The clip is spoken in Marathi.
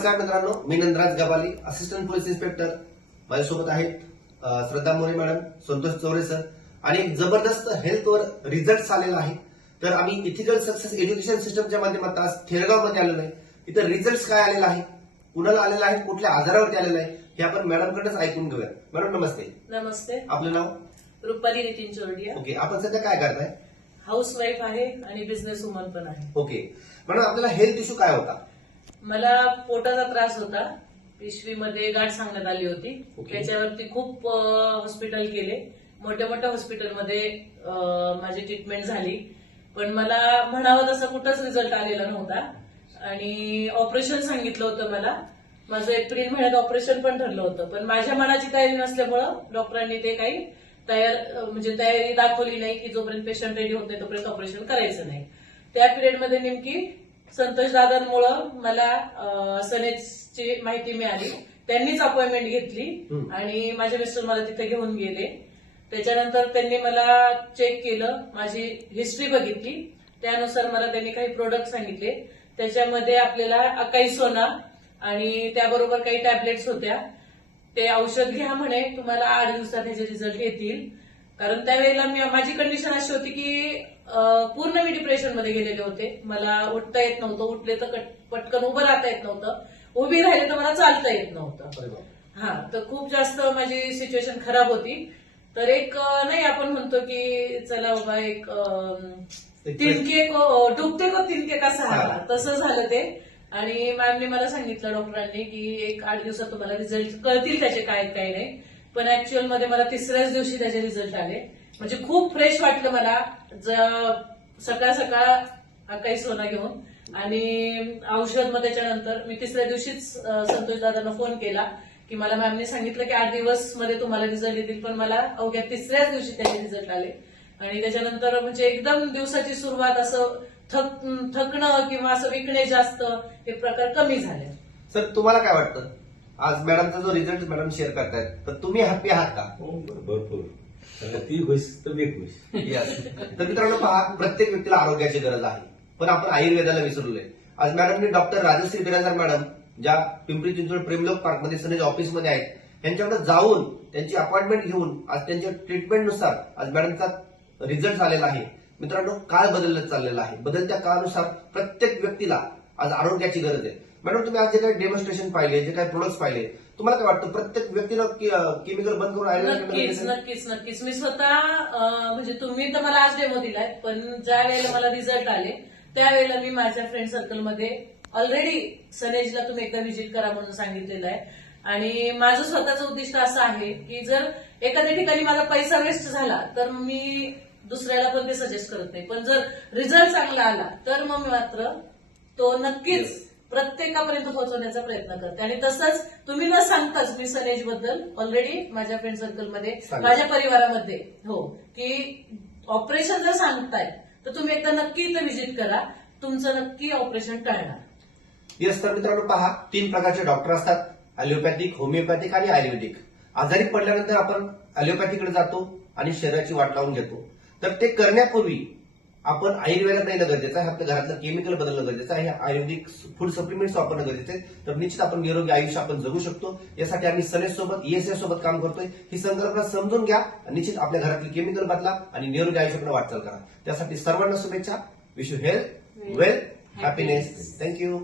नमस्कार मित्रांनो मी Nandraj Gabali assistant police inspector माझ्यासोबत आहेत श्रद्धा मोरे मॅडम संतोष चौरे सर आणि एक जबरदस्त हेल्थवर रिझल्ट आलेला आहे. तर आम्ही इथिकल सक्सेस एज्युकेशन सिस्टमच्या माध्यमातून आज थेरगावमध्ये आलेलो आहे. इथं रिझल्ट काय आलेला आहे? कुणाला आलेला आहे? कुठल्या आजारावरती आलेला आहे? हे आपण मॅडमकडूनच ऐकून घेऊया मॅडम नमस्ते. नमस्ते. आपलं नाव? रुपाली नितीन चोरडिया. ओके आपण सध्या काय करताय? हाऊस वाईफ आहे आणि बिझनेस वुमन पण आहे. ओके. मॅडम आपल्याला हेल्थ इश्यू काय होता? मला पोटाचा त्रास होता. पिशवीमध्ये गाठ सांगण्यात आली होती. ओके. त्याच्यावरती खूप हॉस्पिटल केले. मोठ्या मोठ्या हॉस्पिटलमध्ये माझी ट्रीटमेंट झाली. पण मला म्हणावं तसं कुठंच रिझल्ट आलेला नव्हता. आणि ऑपरेशन सांगितलं होतं मला. माझं एप्रिल महिन्यात ऑपरेशन पण ठरलं होतं. पण माझ्या मनाची तयारी नसल्यामुळं डॉक्टरांनी ते काही तयार म्हणजे तयारी दाखवली नाही की जोपर्यंत पेशंट रेडी होत नाही तोपर्यंत ऑपरेशन करायचं नाही. त्या पिरियडमध्ये नेमकी संतोष दादांमुळं मला अं, सनेजची माहिती मिळाली. त्यांनीच अपॉइंटमेंट घेतली. आणि माझे मिस्टर मला तिथे घेऊन गेले. त्याच्यानंतर त्यांनी मला चेक केलं माझी हिस्ट्री बघितली. त्यानुसार मला त्यांनी काही प्रोडक्ट सांगितले. त्याच्यामध्ये आपल्याला अकाई सोना आणि त्याबरोबर काही टॅबलेट्स होत्या. ते औषध घ्या म्हणे तुम्हाला आठ दिवसात त्याचे रिझल्ट येतील. कारण त्यावेळेला मी माझी कंडिशन अशी होती की पूर्ण मी डिप्रेशनमध्ये गेलेले होते. मला उठता येत नव्हतं. उठले तर पटकन उभं राहता येत नव्हतं. उभी राहिले तर मला चालता येत नव्हतं. हा तर खूप जास्त माझी सिच्युएशन खराब होती. तर एक नाही आपण म्हणतो की चला बाबा एक तिनके को डुबते को तिनके का सहारा. हा. तसं झालं ते. आणि मॅमने मला सांगितलं डॉक्टरांनी की एक आठ दिवसात तुम्हाला रिझल्ट कळतील त्याचे काय काय नाही. पण ऍक्च्युअलमध्ये मला तिसऱ्याच दिवशी त्याचे रिझल्ट आले. म्हणजे खूप फ्रेश वाटलं मला. सकाळ सकाळ काही सोनं घेऊन. आणि औषध मग त्याच्यानंतर मी तिसऱ्या दिवशीच संतोष दादांना फोन केला की मला मॅमने सांगितलं की आठ दिवसमध्ये तुम्हाला रिझल्ट येतील पण मला अवघ्या तिसऱ्याच दिवशी त्याचे रिझल्ट आले. आणि त्याच्यानंतर म्हणजे एकदम दिवसाची सुरुवात असं थक थकणं किंवा असं विकणे जास्त हे प्रकार कमी झाले. सर तुम्हाला काय वाटतं? आज मॅडमचा जो रिझल्ट मॅडम शेअर करतायत तर तुम्ही हॅपी आहात का? हो बर- भरपूर. ती खुश तर मी खुश Yes. तर मित्रांनो पहा प्रत्येक व्यक्तीला आरोग्याची गरज आहे. पण आपण आयुर्वेदाला विसरलोय आज मॅडमने डॉक्टर राजश्री बिराजदार मॅडम ज्या पिंपरी चिंचवड प्रेमलोक पार्कमध्ये सनेज ऑफिसमध्ये आहेत त्यांच्याकडे जाऊन त्यांची अपॉइंटमेंट घेऊन आज त्यांच्या ट्रीटमेंटनुसार आज मॅडमचा रिझल्ट आलेला आहे. मित्रांनो काळ बदलत चाललेला आहे. बदलत्या काळानुसार प्रत्येक व्यक्तीला आज आरोग्याची गरज आहे. मॅडम तुम्ही आज जे काही डेमॉन्स्ट्रेशन पाहिले जे काही प्रोडक्ट्स पाहिले तुम्हाला काय वाटतं? प्रत्येक व्यक्तीला केमिकल बंद करून नक्कीच नक्कीच नक्कीच. मी स्वतः अं, म्हणजे तुम्ही तर मला आज डेमो दिलाय पण ज्या वेळेला मला रिझल्ट आले त्यावेळेला मी माझ्या फ्रेंड सर्कलमध्ये ऑलरेडी सनेजला तुम्ही एकदा व्हिजिट करा म्हणून सांगितलेलं आहे. आणि माझं स्वतःचं उद्दिष्ट असं आहे की जर एखाद्या ठिकाणी माझा पैसा वेस्ट झाला तर मी दुसऱ्याला पण ते सजेस्ट करत नाही. पण जर रिझल्ट चांगला आला तर मग मात्र तो नक्कीच प्रत्येकापर्यंत पोहोचवण्याचा प्रयत्न करते. आणि तसंच तुम्ही न सांगताच मी सनेजबद्दल ऑलरेडी माझ्या फ्रेंड सर्कलमध्ये. माझ्या परिवारामध्ये हो की ऑपरेशन जर सांगताय तर तुम्ही एकदा नक्की इथं व्हिजिट करा. तुमचं नक्की ऑपरेशन टळणार. येस तर मित्रांनो पहा तीन प्रकारचे डॉक्टर असतात अॅलिओपॅथिक होमिओपॅथिक आणि आयुर्वेदिक आजारी पडल्यानंतर आपण अॅलिओपॅथीकडे जातो आणि शरीराची वाट लावून घेतो. तर ते करण्यापूर्वी आपण आयुर्वेदात येणं गरजेचं आहे. आपल्या घरातलं केमिकल बदलणं गरजेचं आहे. आयुर्वेदिक फूड सप्लिमेंट्स वापरणं गरजेचं आहे. तर निश्चित आपण निरोगी आयुष्य आपण जगू शकतो. यासाठी आम्ही सनेज सोबत ईएसएस सोबत काम करतोय. ही संकल्पना समजून घ्या. निश्चित आपल्या घरातली केमिकल बदला आणि निरोगी आयुष्याकडे वाटचाल करा. त्यासाठी सर्वांना शुभेच्छा. Wish you health wealth happiness thank you